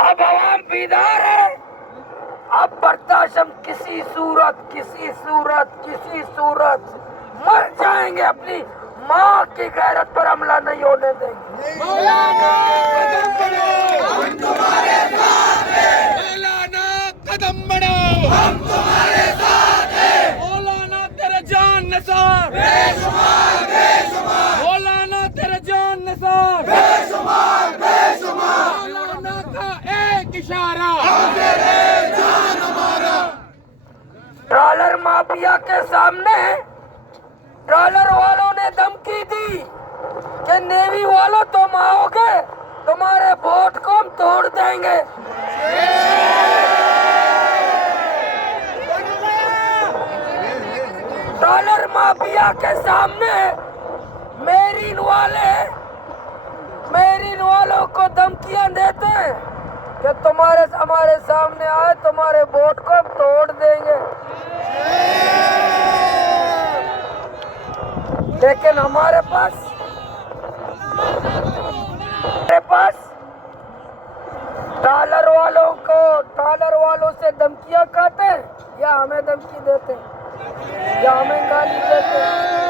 अब आवाम बेदार है। अब बर्दाश्त हम किसी सूरत मर जाएंगे, अपनी माँ की गैरत पर हमला नहीं होने देंगे। मौलाना कदम बढ़ाओ, हम तुम्हारे साथ हैं। मौलाना कदम बढ़ाओ, हम तुम्हारे साथ हैं। मौलाना तेरे जान निसार बेशुमार बेशुमार, मौलाना तेरे जान निसार बेशुमार बेशुमार। मौलाना का एक इशारा तेरे जान हमारा। ट्रॉलर माफिया के सामने ट्रॉलर वालों ने धमकी दी कि नेवी वालों तुम आओगे, तुम्हारे बोट को हम तोड़ देंगे। ट्रॉलर माफिया के सामने मेरीन वालों को धमकियां देते हैं कि तुम्हारे हमारे सामने आए, तुम्हारे बोट को हम तोड़ देंगे। लेकिन हमारे पास ट्रॉलर वालों से धमकियां खाते हैं, या हमें धमकी देते हैं, या हमें गाली देते हैं।